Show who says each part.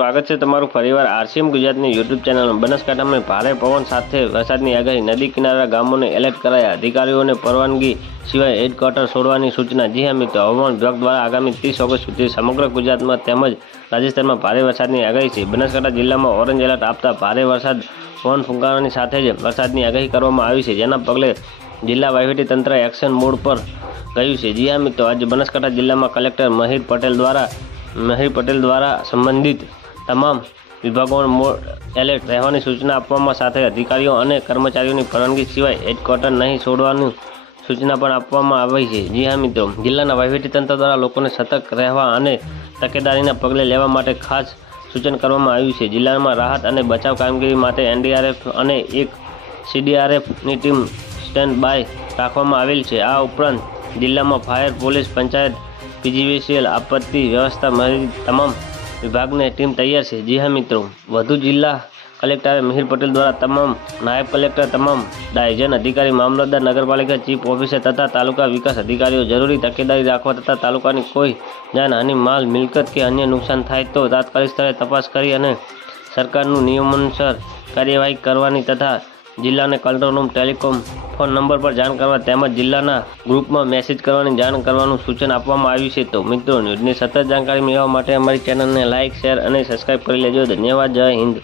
Speaker 1: સ્વાગત છે તમારું ફરીવાર આરસીએમ ગુજરાતની યુટ્યુબ ચેનલ બનાસકાંઠામાં ભારે પવન સાથે વરસાદની આગાહી. નદી કિનારા ગામોને એલર્ટ કરાયા. અધિકારીઓને પરવાનગી સિવાય હેડક્વાર્ટર છોડવાની સૂચના. જી હા મિત્રો, હવામાન વિભાગ દ્વારા આગામી ત્રીસ ઓગસ્ટ સુધી સમગ્ર ગુજરાતમાં તેમજ રાજસ્થાનમાં ભારે વરસાદની આગાહી છે. બનાસકાંઠા જિલ્લામાં ઓરેન્જ એલર્ટ આપતા ભારે વરસાદ પવન ફૂંકાવાની સાથે જ વરસાદની આગાહી કરવામાં આવી છે. જેના પગલે જિલ્લા વહીવટી તંત્ર એક્શન મોડ પર ગયું છે. જી હા મિત્રો, આજે બનાસકાંઠા જિલ્લામાં કલેક્ટર મહિર પટેલ દ્વારા, મહિર પટેલ દ્વારા સંબંધિત તમામ વિભાગોને એલર્ટ રહેવાની સૂચના આપવામાં સાથે અધિકારીઓ અને કર્મચારીઓની પરવાનગી સિવાય હેડક્વાર્ટર નહીં છોડવાની સૂચના પણ આપવામાં આવી છે. જી હા, મિત્રો. જિલ્લાના વહીવટીતંત્ર દ્વારા લોકોને સતર્ક રહેવા અને તકેદારીના પગલે લેવા માટે ખાસ સૂચન કરવામાં આવ્યું છે. જિલ્લામાં રાહત અને બચાવ કામગીરી માટે એનડીઆરએફ અને એક સીડીઆરએફની ટીમ સ્ટેન્ડ બાય રાખવામાં આવેલ છે. આ ઉપરાંત જિલ્લામાં ફાયર પોલીસ પંચાયત પીજીવીસીએલ આપત્તિ વ્યવસ્થા મળી, તમામ વિભાગની ટીમ તૈયાર છે. જી હા, મિત્રો. વધુ જિલ્લા કલેક્ટર મિહિર પટેલ દ્વારા તમામ નાયબ કલેક્ટર તમામ ડાયજન અધિકારી, મામલતદાર, નગરપાલિકા ચીફ ઓફિસર તથા તાલુકા વિકાસ અધિકારીઓ જરૂરી તકેદારી રાખવા તથા તાલુકાની કોઈ જાનહાનિ માલ, મિલકત કે અન્ય નુકસાન થાય તો તાત્કાલિક સ્થળે તપાસ કરી અને સરકારનું નિયમાનુસાર કાર્યવાહી કરવાની તથા જિલ્લાને control room telecom phone number પર જાણ કરવા તેમજ જિલ્લાના ગ્રુપમાં મેસેજ કરવાની, જાણ કરવાનું સૂચન આપવામાં આવ્યું છે. તો મિત્રો, ન્યૂઝની સતત જાણકારી મેળવવા માટે અમારી ચેનલને લાઇક, શેર અને સબસ્ક્રાઇબ કરી લેજો. ધન્યવાદ. જય હિન્દ.